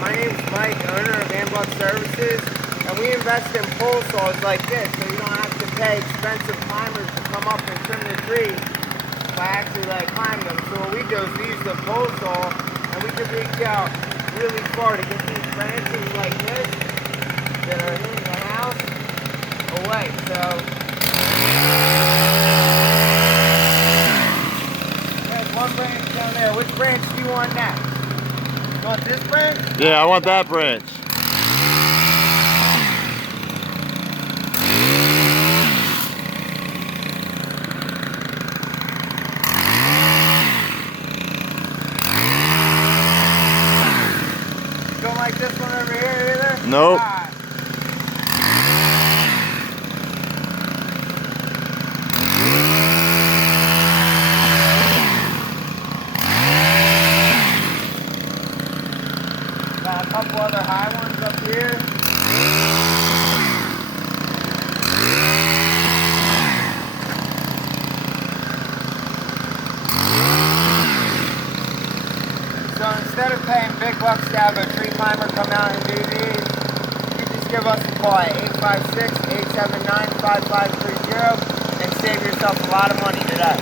My name's Mike, owner of Ambuck Services, and we invest in pole saws like this, so you don't have to pay expensive climbers to come up and trim the trees by actually climbing them. So what we do is we use the pole saw, and we can reach out really far to get these branches like this that are in the house away. So there's one branch down there. Which branch do you want next? You want this branch? Yeah, I want that branch. You don't like this one over here either? Nope. Got a couple other high ones up here. So instead of paying big bucks to have a tree climber come out and do these, you just give us a call at 856-879-5530 and save yourself a lot of money today.